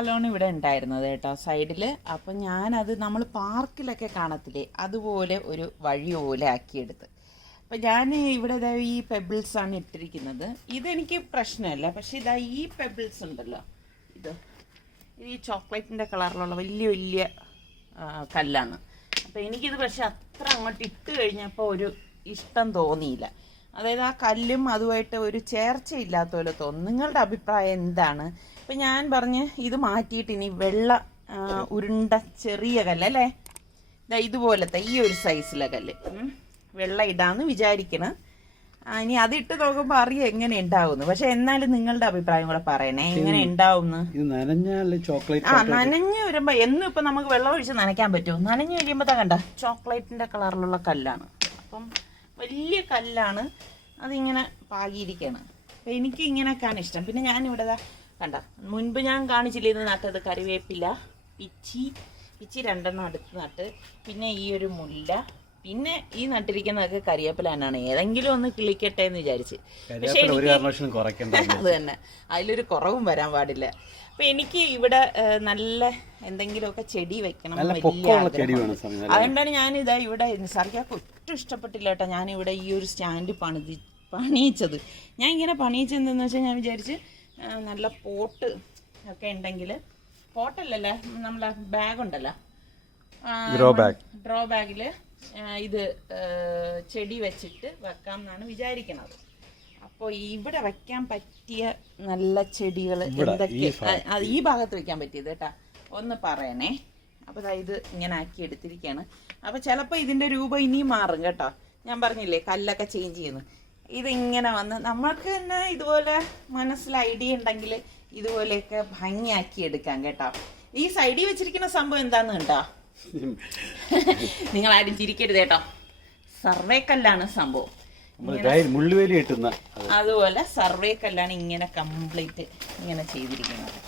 സ്ഥലമാണ് ഇവിടെ ഉണ്ടായിരുന്നത് കേട്ടോ സൈഡിൽ. അപ്പം ഞാനത് നമ്മൾ പാർക്കിലൊക്കെ കാണത്തില്ലേ അതുപോലെ ഒരു വഴി പോലെ ആക്കിയെടുത്ത്. അപ്പം ഞാൻ ഇവിടെ ഇതാ ഈ പെബിൾസാണ് ഇട്ടിരിക്കുന്നത്. ഇതെനിക്ക് പ്രശ്നമല്ല, പക്ഷെ ഇതാ ഈ പെബിൾസ് ഉണ്ടല്ലോ, ഇത് ഈ ചോക്ലേറ്റിൻ്റെ കളറിലുള്ള വലിയ വലിയ കല്ലാണ്. അപ്പം എനിക്കിത് പക്ഷെ അത്ര അങ്ങോട്ട് ഇട്ട് കഴിഞ്ഞപ്പോൾ ഒരു ഇഷ്ടം തോന്നിയില്ല. അതായത് ആ കല്ലും അതുമായിട്ട് ഒരു ചേർച്ചയില്ലാത്ത പോലെ തോന്നും. നിങ്ങളുടെ അഭിപ്രായം എന്താണ്? അപ്പം ഞാൻ പറഞ്ഞ് ഇത് മാറ്റിയിട്ട് ഇനി വെള്ള ഉരുണ്ട ചെറിയ കല്ലല്ലേ, ഇതുപോലത്തെ ഈ ഒരു സൈസിലെ കല്ല് വെള്ള ഇടാന്ന് വിചാരിക്കണം. ഇനി അതിട്ട് നോക്കുമ്പോൾ അറിയാം എങ്ങനെ ഉണ്ടാവുന്നു. പക്ഷെ എന്നാലും നിങ്ങളുടെ അഭിപ്രായം കൂടെ പറയണേ, എങ്ങനെ ഉണ്ടാവുന്നു. നനഞ്ഞു വരുമ്പോ എന്നും ഇപ്പൊ നമുക്ക് വെള്ളം ഒഴിച്ച് നനയ്ക്കാൻ പറ്റുമോ? നനഞ്ഞു കഴിയുമ്പോ കണ്ട ചോക്ലേറ്റിന്റെ കളറിലുള്ള കല്ലാണ്. അപ്പം വലിയ കല്ലാണ്, അതിങ്ങനെ പാകിയിരിക്കുകയാണ്. അപ്പം എനിക്ക് ഇങ്ങനെയൊക്കെയാണ് ഇഷ്ടം. പിന്നെ ഞാനിവിടെ കണ്ട മുൻപ് ഞാൻ കാണിച്ചില്ല, ഇത് നട്ടത് കറിവേപ്പില, പിച്ചി 2 അടുത്ത് നട്ട്, പിന്നെ ഈ ഒരു മുല്ല, പിന്നെ ഈ നട്ടിരിക്കുന്നതൊക്കെ കരിവേപ്പില തന്നെയാണ്. ഏതെങ്കിലും ഒന്ന് കിളിക്കട്ടെ എന്ന് വിചാരിച്ച്. പക്ഷേ അത് തന്നെ, അതിലൊരു കുറവും വരാൻ പാടില്ല. അപ്പൊ എനിക്ക് ഇവിടെ നല്ല എന്തെങ്കിലുമൊക്കെ ചെടി വെക്കണം വലിയ ആഗ്രഹം. അതുകൊണ്ടാണ് ഞാനിതാ ഇവിടെ നിസാർക്കാർക്ക് ഒട്ടും ഇഷ്ടപ്പെട്ടില്ല കേട്ടോ ഞാനിവിടെ ഈ ഒരു സ്റ്റാൻഡ് പണിയിച്ചത്. ഞാൻ ഇങ്ങനെ പണിയിച്ചെന്തെന്ന് വെച്ചാൽ ഞാൻ വിചാരിച്ച് നല്ല പോട്ട് ഒക്കെ ഉണ്ടെങ്കിൽ, പോട്ടല്ലല്ലോ നമ്മളെ ബാഗുണ്ടല്ലോ, ഡ്രോ ബാഗിൽ ഇത് ചെടി വെച്ചിട്ട് വെക്കാം എന്നാണ് വിചാരിക്കണത്. അപ്പോൾ ഇവിടെ വെക്കാൻ പറ്റിയ നല്ല ചെടികൾ എന്തൊക്കെ ഈ ഭാഗത്ത് വെക്കാൻ പറ്റിയത് കേട്ടാ ഒന്ന് പറയണേ. അപ്പോൾ ഇത് ഇങ്ങനെ ആക്കി എടുത്തിരിക്കുകയാണ്. അപ്പോൾ ചിലപ്പോൾ ഇതിൻ്റെ രൂപം ഇനിയും മാറും കേട്ടോ. ഞാൻ പറഞ്ഞില്ലേ കല്ലൊക്കെ ചേഞ്ച് ചെയ്യുന്നു. ഇതിങ്ങനെ വന്ന് നമ്മൾക്ക് തന്നെ ഇതുപോലെ മനസ്സിൽ ഐഡിയ ഉണ്ടെങ്കിൽ ഇതുപോലെയൊക്കെ ഭംഗിയാക്കി എടുക്കാം കേട്ടോ. ഈ സൈഡിൽ വെച്ചിരിക്കുന്ന സംഭവം എന്താന്ന് കണ്ടോ? നിങ്ങൾ ആരും ചിരിക്കരുത് കേട്ടോ, സർവേ കല്ലാണ് സംഭവം. അതുപോലെ സർവേ കല്ലാണ് ഇങ്ങനെ കംപ്ലീറ്റ് ഇങ്ങനെ ചെയ്തിരിക്കുന്നത്.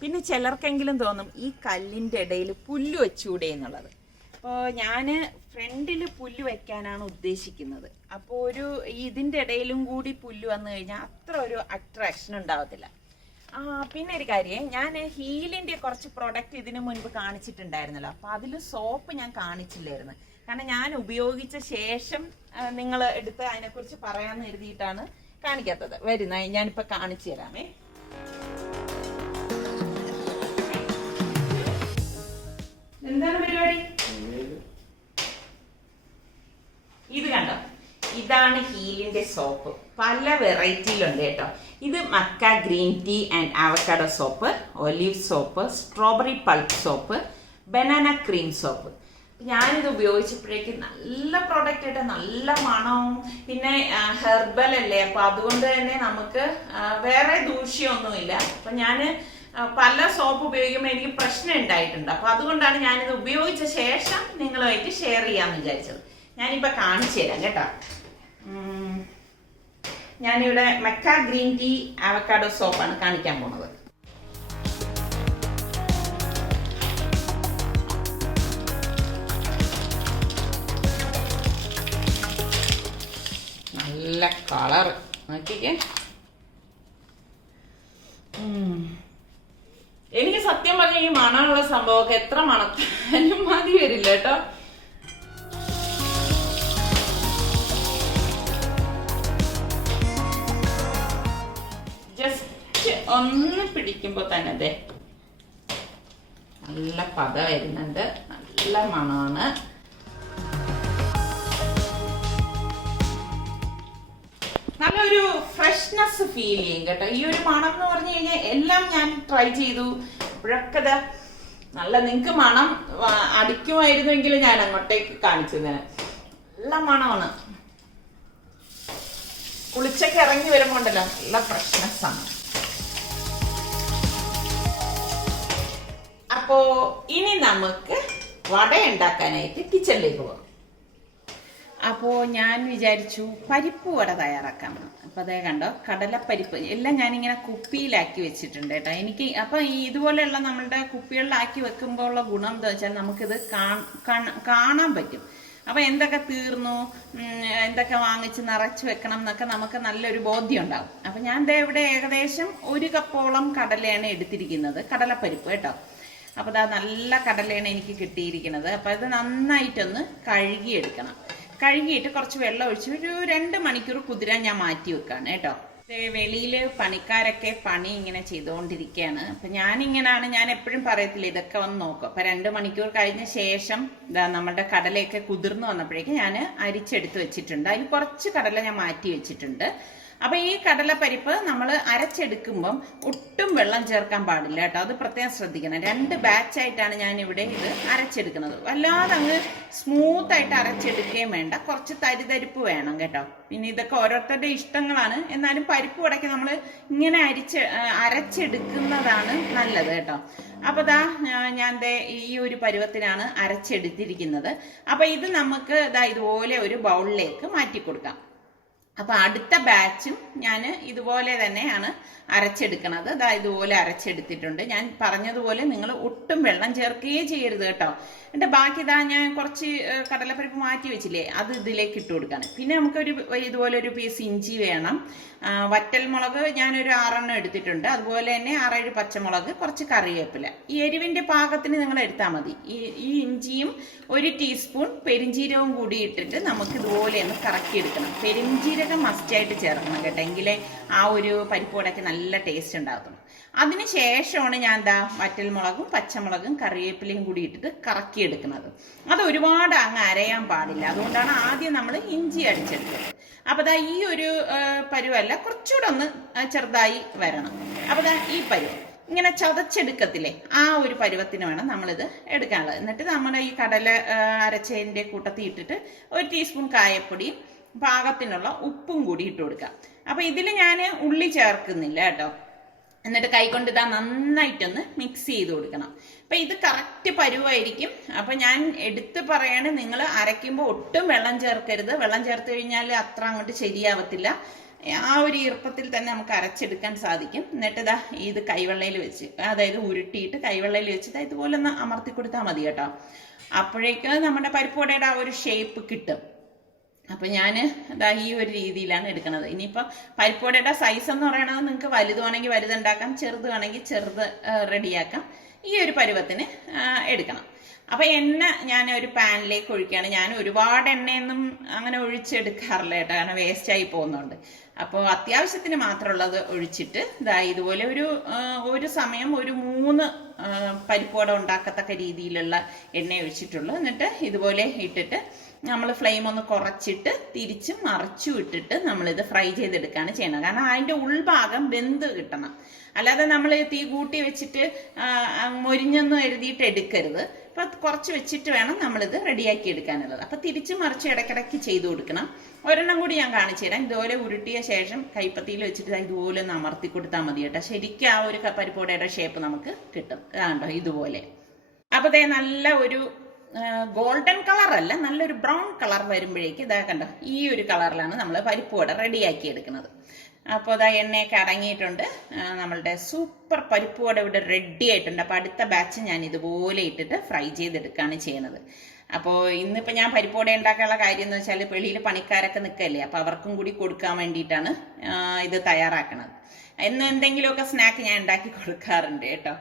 പിന്നെ ചിലർക്കെങ്കിലും തോന്നും ഈ കല്ലിൻ്റെ ഇടയിൽ പുല്ല് വെച്ചുകൂടെ എന്നുള്ളത്. അപ്പോൾ ഞാൻ ഫ്രണ്ടിൽ പുല്ല് വെക്കാനാണ് ഉദ്ദേശിക്കുന്നത്. അപ്പോൾ ഇതിൻ്റെ ഇടയിലും കൂടി പുല്ല് വന്നു കഴിഞ്ഞാൽ അത്ര ഒരു അട്രാക്ഷൻ ഉണ്ടാവത്തില്ല. പിന്നെ ഒരു കാര്യം, ഞാൻ ഹീലിൻ്റെ കുറച്ച് പ്രൊഡക്റ്റ് ഇതിനു മുൻപ് കാണിച്ചിട്ടുണ്ടായിരുന്നല്ലോ. അപ്പോൾ അതിൽ സോപ്പ് ഞാൻ കാണിച്ചില്ലായിരുന്നു. കാരണം ഞാൻ ഉപയോഗിച്ച ശേഷം നിങ്ങൾ എടുത്ത് അതിനെക്കുറിച്ച് പറയാമെന്ന് എഴുതിയിട്ടാണ് കാണിക്കാത്തത്. വരുന്നത് ഞാനിപ്പോൾ കാണിച്ചു തരാമേ. എന്താണ് പരിപാടി? ഇത് കണ്ടോ, ഇതാണ് ഹീലിന്റെ സോപ്പ്. പല വെറൈറ്റിയിലുണ്ട് കേട്ടോ. ഇത് മക്ക green tea and avocado soap, olive soap, strawberry pulp soap, banana cream soap. ഞാനിത് ഉപയോഗിച്ചപ്പോഴേക്ക് നല്ല പ്രോഡക്റ്റ് ആയിട്ട് നല്ല മണവും, പിന്നെ ഹെർബൽ അല്ലേ, അപ്പൊ അതുകൊണ്ട് തന്നെ നമുക്ക് വേറെ ദൂഷ്യമൊന്നുമില്ല. അപ്പൊ ഞാൻ പല സോപ്പ് ഉപയോഗിക്കുമ്പോൾ എനിക്ക് പ്രശ്നം ഉണ്ടായിട്ടുണ്ട്. അപ്പോൾ അതുകൊണ്ടാണ് ഞാനിത് ഉപയോഗിച്ച ശേഷം നിങ്ങളുമായിട്ട് ഷെയർ ചെയ്യാമെന്ന് വിചാരിച്ചത്. ഞാനിപ്പോൾ കാണിച്ചു തരാം കേട്ടോ. ഞാനിവിടെ മക്ക ഗ്രീൻ ടീ അവക്കാഡോ സോപ്പാണ് കാണിക്കാൻ പോണത്. നല്ല കളർ നോക്കിക്കേ. എനിക്ക് സത്യം പറഞ്ഞ ഈ മണമുള്ള സംഭവമൊക്കെ എത്ര മണത്താലും മതി വരില്ല കേട്ടോ. ജസ്റ്റ് ഒന്ന് പിടിക്കുമ്പോ തന്നെ അതെ നല്ല പത വരുന്നുണ്ട്, നല്ല മണമാണ്. നല്ലൊരു ഫ്രഷ്നെസ് ഫീൽ ചെയ്യും കേട്ടോ. ഈ ഒരു മണം എന്ന് പറഞ്ഞു കഴിഞ്ഞാൽ എല്ലാം ഞാൻ ട്രൈ ചെയ്തു, അപ്പോഴൊക്കെ നല്ല നിങ്ങൾക്ക് മണം അടിക്കുമായിരുന്നെങ്കിൽ ഞാൻ അങ്ങോട്ടേക്ക് കാണിച്ചതിന്. നല്ല മണമാണ്. കുളിച്ചൊക്കെ ഇറങ്ങി വരുമ്പോണ്ടല്ലോ നല്ല ഫ്രഷ്നെസ് ആണ്. അപ്പോ ഇനി നമുക്ക് വട ഉണ്ടാക്കാനായിട്ട് കിച്ചണിലേക്ക് പോകാം. അപ്പോൾ ഞാൻ വിചാരിച്ചു പരിപ്പ് വട തയ്യാറാക്കാം. അപ്പോൾ അതേ കണ്ടോ, കടലപ്പരിപ്പ് എല്ലാം ഞാനിങ്ങനെ കുപ്പിയിലാക്കി വെച്ചിട്ടുണ്ട് കേട്ടോ. എനിക്ക് അപ്പം ഇതുപോലെയുള്ള നമ്മളുടെ കുപ്പികളിലാക്കി വെക്കുമ്പോൾ ഉള്ള ഗുണം എന്താ വെച്ചാൽ നമുക്കിത് കാണാൻ പറ്റും. അപ്പം എന്തൊക്കെ തീർന്നു, എന്തൊക്കെ വാങ്ങിച്ച് നിറച്ച് വെക്കണം എന്നൊക്കെ നമുക്ക് നല്ലൊരു ബോധ്യം ഉണ്ടാവും. അപ്പം ഞാൻ ഇവിടെ ഏകദേശം 1 കപ്പോളം കടലയാണ് എടുത്തിരിക്കുന്നത്, കടലപ്പരിപ്പ് കേട്ടോ. അപ്പോൾ അതാ നല്ല കടലയാണ് എനിക്ക് കിട്ടിയിരിക്കുന്നത്. അപ്പോൾ ഇത് നന്നായിട്ടൊന്ന് കഴുകിയെടുക്കണം. കഴുകിയിട്ട് കുറച്ച് വെള്ളം ഒഴിച്ച് ഒരു 2 മണിക്കൂർ കുതിരാൻ ഞാൻ മാറ്റി വെക്കാണ് കേട്ടോ. വെളിയിൽ പണിക്കാരൊക്കെ പണി ഇങ്ങനെ ചെയ്തുകൊണ്ടിരിക്കുകയാണ്. അപ്പം ഞാൻ എപ്പോഴും പറയത്തില്ല, ഇതൊക്കെ വന്ന് നോക്കും. അപ്പം 2 മണിക്കൂർ കഴിഞ്ഞ ശേഷം നമ്മുടെ കടലയൊക്കെ കുതിർന്ന് വന്നപ്പോഴേക്കും ഞാൻ അരിച്ചെടുത്ത് വെച്ചിട്ടുണ്ട്. അതിൽ കുറച്ച് കടല ഞാൻ മാറ്റി വെച്ചിട്ടുണ്ട്. അപ്പൊ ഈ കടലപ്പരിപ്പ് നമ്മൾ അരച്ചെടുക്കുമ്പം ഒട്ടും വെള്ളം ചേർക്കാൻ പാടില്ല കേട്ടോ. അത് പ്രത്യേകം ശ്രദ്ധിക്കണം. 2 ബാച്ചായിട്ടാണ് ഞാൻ ഇവിടെ ഇത് അരച്ചെടുക്കുന്നത്. വല്ലാതെ അങ്ങ് സ്മൂത്ത് ആയിട്ട് അരച്ചെടുക്കുകയും വേണ്ട, കുറച്ച് തരിതരിപ്പ് വേണം കേട്ടോ. പിന്നെ ഇതൊക്കെ ഓരോരുത്തരുടെ ഇഷ്ടങ്ങളാണ്. എന്നാലും പരിപ്പ് വടയ്ക്ക് നമ്മൾ ഇങ്ങനെ അരച്ചെടുക്കുന്നതാണ് നല്ലത് കേട്ടോ. അപ്പൊ ഞാൻ ഈ ഒരു പരുവത്തിനാണ് അരച്ചെടുത്തിരിക്കുന്നത്. അപ്പൊ ഇത് നമുക്ക് ഇതുപോലെ ഒരു ബൗളിലേക്ക് മാറ്റി കൊടുക്കാം. അപ്പൊ അടുത്ത ബാച്ചും ഞാൻ ഇതുപോലെ തന്നെയാണ് അരച്ചെടുക്കണത്. ഇതുപോലെ അരച്ചെടുത്തിട്ടുണ്ട്. ഞാൻ പറഞ്ഞതുപോലെ നിങ്ങൾ ഒട്ടും വെള്ളം ചേർക്കുകയേ ചെയ്യരുത് കേട്ടോ. എന്നിട്ട് ബാക്കി ഞാൻ കുറച്ച് കടലപ്പരിപ്പ് മാറ്റി വെച്ചില്ലേ, അത് ഇതിലേക്ക് ഇട്ട് കൊടുക്കാണ്. പിന്നെ നമുക്കൊരു ഇതുപോലെ ഒരു പീസ് ഇഞ്ചി വേണം. വറ്റൽമുളക് ഞാനൊരു 6 എണ്ണം എടുത്തിട്ടുണ്ട്. അതുപോലെ തന്നെ 6-7 പച്ചമുളക്, കുറച്ച് കറിവേപ്പില. ഈ എരിവിന്റെ പാകത്തിന് നിങ്ങൾ എടുത്താൽ മതി. ഈ ഇഞ്ചിയും 1 ടീസ്പൂൺ പെരിഞ്ജീരകവും കൂടി ഇട്ടിട്ട് നമുക്ക് ഇതുപോലെ ഒന്ന് കറക്കിയെടുക്കണം. പെരിഞ്ജീരകം മസ്റ്റായിട്ട് ചേർക്കണം കേട്ടോ, എങ്കിലേ ആ ഒരു പരിപ്പ് വടയ്ക്ക് നല്ല ടേസ്റ്റ് ഉണ്ടാകത്തുള്ളൂ. അതിന് ശേഷമാണ് ഞാൻ വറ്റൽമുളകും പച്ചമുളകും കറിവേപ്പിലയും കൂടി ഇട്ടിട്ട് കറക്കിയെടുക്കുന്നത്. അത് ഒരുപാട് അങ്ങ് അരയാൻ പാടില്ല. അതുകൊണ്ടാണ് ആദ്യം നമ്മൾ ഇഞ്ചി അടിച്ചെടുത്തത്. അപ്പൊ ഈ ഒരു പരുവല്ല, കുറച്ചുകൂടെ ഒന്ന് ചെറുതായി വരണം. അപ്പൊ ഈ പരുവം ഇങ്ങനെ ചതച്ചെടുക്കത്തില്ലേ, ആ ഒരു പരുവത്തിന് വേണം നമ്മളിത് എടുക്കാനുള്ളത്. എന്നിട്ട് നമ്മുടെ ഈ കടല അരച്ചതിന്റെ കൂട്ടത്തിൽ ഇട്ടിട്ട് 1 ടീസ്പൂൺ കായപ്പൊടിയും പാകത്തിനുള്ള ഉപ്പും കൂടി ഇട്ട് കൊടുക്കാം. അപ്പൊ ഇതിൽ ഞാൻ ഉള്ളി ചേർക്കുന്നില്ല കേട്ടോ. എന്നിട്ട് കൈകൊണ്ട് നന്നായിട്ടൊന്ന് മിക്സ് ചെയ്ത് കൊടുക്കണം. അപ്പൊ ഇത് കറക്റ്റ് പരുവായിരിക്കും. അപ്പൊ ഞാൻ എടുത്ത് പറയാണ്, നിങ്ങൾ അരയ്ക്കുമ്പോൾ ഒട്ടും വെള്ളം ചേർക്കരുത്. വെള്ളം ചേർത്ത് കഴിഞ്ഞാൽ അത്ര അങ്ങോട്ട് ശരിയാവത്തില്ല. ആ ഒരു ഈർപ്പത്തിൽ തന്നെ നമുക്ക് അരച്ചെടുക്കാൻ സാധിക്കും. എന്നിട്ട് ഇത് കൈവെള്ളയിൽ വെച്ച്, അതായത് ഉരുട്ടിയിട്ട് കൈവെള്ളയിൽ വെച്ച് ഇതുപോലെ ഒന്ന് അമർത്തി കൊടുത്താൽ മതി കേട്ടോ. അപ്പോഴേക്ക് നമ്മുടെ പരിപ്പ് വടയുടെ ആ ഒരു ഷേപ്പ് കിട്ടും. അപ്പൊ ഞാൻ ഈ ഒരു രീതിയിലാണ് എടുക്കുന്നത്. ഇനിയിപ്പോൾ പരിപ്പ് വടയുടെ സൈസ് എന്ന് പറയുന്നത് നിങ്ങൾക്ക് വലുതുവാണെങ്കിൽ വലുതുണ്ടാക്കാം, ചെറുതുവാണെങ്കിൽ ചെറുത് റെഡിയാക്കാം. ഈ ഒരു പരുവത്തിന് എടുക്കണം. അപ്പൊ എണ്ണ ഞാൻ ഒരു പാനിലേക്ക് ഒഴിക്കുകയാണ്. ഞാൻ ഒരുപാട് എണ്ണയൊന്നും അങ്ങനെ ഒഴിച്ചെടുക്കാറില്ല കേട്ടോ, കാരണം വേസ്റ്റ് ആയി പോകുന്നുണ്ട്. അപ്പോൾ അത്യാവശ്യത്തിന് മാത്രമുള്ളത് ഒഴിച്ചിട്ട് ഇതുപോലെ ഒരു സമയം ഒരു 3 പരിപ്പ് വട ഉണ്ടാക്കത്തക്ക രീതിയിലുള്ള എണ്ണ ഒഴിച്ചിട്ടുള്ളൂ. എന്നിട്ട് ഇതുപോലെ ഇട്ടിട്ട് നമ്മൾ ഫ്ലെയിം ഒന്ന് കുറച്ചിട്ട് തിരിച്ചും മറിച്ചും ഇട്ടിട്ട് നമ്മളിത് ഫ്രൈ ചെയ്തെടുക്കുകയാണ് ചെയ്യണം. കാരണം അതിൻ്റെ ഉൾഭാഗം വെന്ത് കിട്ടണം. അല്ലാതെ നമ്മൾ തീ കൂട്ടി വെച്ചിട്ട് മൊരിഞ്ഞൊന്നും എഴുതിയിട്ട് എടുക്കരുത്. അപ്പൊ കുറച്ച് വെച്ചിട്ട് വേണം നമ്മളിത് റെഡിയാക്കി എടുക്കാനുള്ളത്. അപ്പൊ തിരിച്ചും മറിച്ചും ഇടയ്ക്കിടയ്ക്ക് ചെയ്തു കൊടുക്കണം. ഒരെണ്ണം കൂടി ഞാൻ കാണിച്ചു തരാം. ഇതുപോലെ ഉരുട്ടിയ ശേഷം കൈപ്പത്തിയിൽ വെച്ചിട്ട് ഇതുപോലെ ഒന്ന് അമർത്തി കൊടുത്താൽ മതി കേട്ടോ. ശരിക്കും ആ ഒരു പരിപ്പ് വടയുടെ ഷേപ്പ് നമുക്ക് കിട്ടും. കണ്ടോ ഇതുപോലെ. അപ്പൊ നല്ല ഒരു ഗോൾഡൻ കളർ അല്ല, നല്ലൊരു ബ്രൗൺ കളർ വരുമ്പോഴേക്ക് കണ്ടോ ഈ ഒരു കളറിലാണ് നമ്മൾ പരിപ്പ് വട റെഡിയാക്കി എടുക്കുന്നത്. അപ്പോൾ എണ്ണയൊക്കെ അടങ്ങിയിട്ടുണ്ട്. നമ്മളുടെ സൂപ്പർ പരിപ്പ് വട ഇവിടെ റെഡി ആയിട്ടുണ്ട്. അപ്പോൾ അടുത്ത ബാച്ച് ഞാൻ ഇതുപോലെ ഇട്ടിട്ട് ഫ്രൈ ചെയ്തെടുക്കുകയാണ് ചെയ്യുന്നത്. അപ്പോൾ ഇന്നിപ്പോൾ ഞാൻ പരിപ്പ് വട ഉണ്ടാക്കാനുള്ള കാര്യം എന്ന് വെച്ചാൽ വെളിയിൽ പണിക്കാരൊക്കെ നിൽക്കല്ലേ, അപ്പോൾ അവർക്കും കൂടി കൊടുക്കാൻ വേണ്ടിയിട്ടാണ് ഇത് തയ്യാറാക്കുന്നത്. എന്ന് എന്തെങ്കിലുമൊക്കെ സ്നാക്ക് ഞാൻ ഉണ്ടാക്കി കൊടുക്കാറുണ്ട് കേട്ടോ.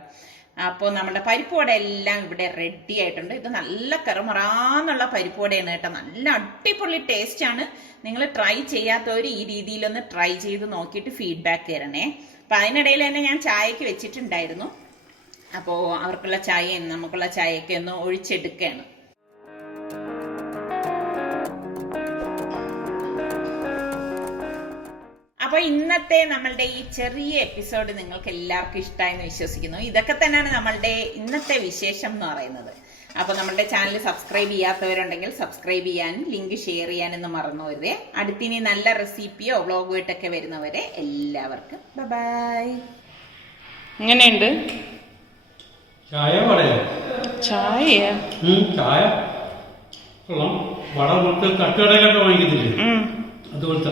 അപ്പോൾ നമ്മുടെ പരിപ്പ് വട എല്ലാം ഇവിടെ റെഡി ആയിട്ടുണ്ട്. ഇത് നല്ല കറുമറാന്നുള്ള പരിപ്പ് വടയാണ് കേട്ടോ. നല്ല അടിപൊളി ടേസ്റ്റ് ആണ്. നിങ്ങൾ ട്രൈ ചെയ്യാത്തവർ ഈ രീതിയിലൊന്ന് ട്രൈ ചെയ്ത് നോക്കിയിട്ട് ഫീഡ്ബാക്ക് തരണേ. അപ്പം അതിനിടയിൽ തന്നെ ഞാൻ ചായക്ക് വെച്ചിട്ടുണ്ടായിരുന്നു. അപ്പോൾ അവർക്കുള്ള ചായയും നമുക്കുള്ള ചായയൊക്കെ ഒന്ന് ഒഴിച്ചെടുക്കുകയാണ്. അപ്പോൾ ഇന്നത്തെ നമ്മളുടെ ഈ ചെറിയ എപ്പിസോഡ് നിങ്ങൾക്ക് എല്ലാവർക്കും ഇഷ്ടമായെന്ന് വിശ്വസിക്കുന്നു. ഇതൊക്കെ തന്നെയാണ് നമ്മളുടെ ഇന്നത്തെ വിശേഷം എന്ന് പറയുന്നത്. അപ്പോൾ നമ്മുടെ ചാനൽ സബ്സ്ക്രൈബ് ചെയ്യാത്തവരുണ്ടെങ്കിൽ സബ്സ്ക്രൈബ് ചെയ്യാനും ലിങ്ക് ഷെയർ ചെയ്യാനൊന്നും മറന്നു വരുതേ. അടുത്തിനി നല്ല റെസിപ്പിയോ വ്ളോഗുമായിട്ടൊക്കെ വരുന്നവരെ എല്ലാവർക്കും ബൈ. എങ്ങനെയുണ്ട് ചായ? ചായ കൊള്ളാം. വട പോലത്തെ തട്ടുകടയിലൊക്കെ വാങ്ങിക്കത്തില്ലേ അതുപോലത്തെ.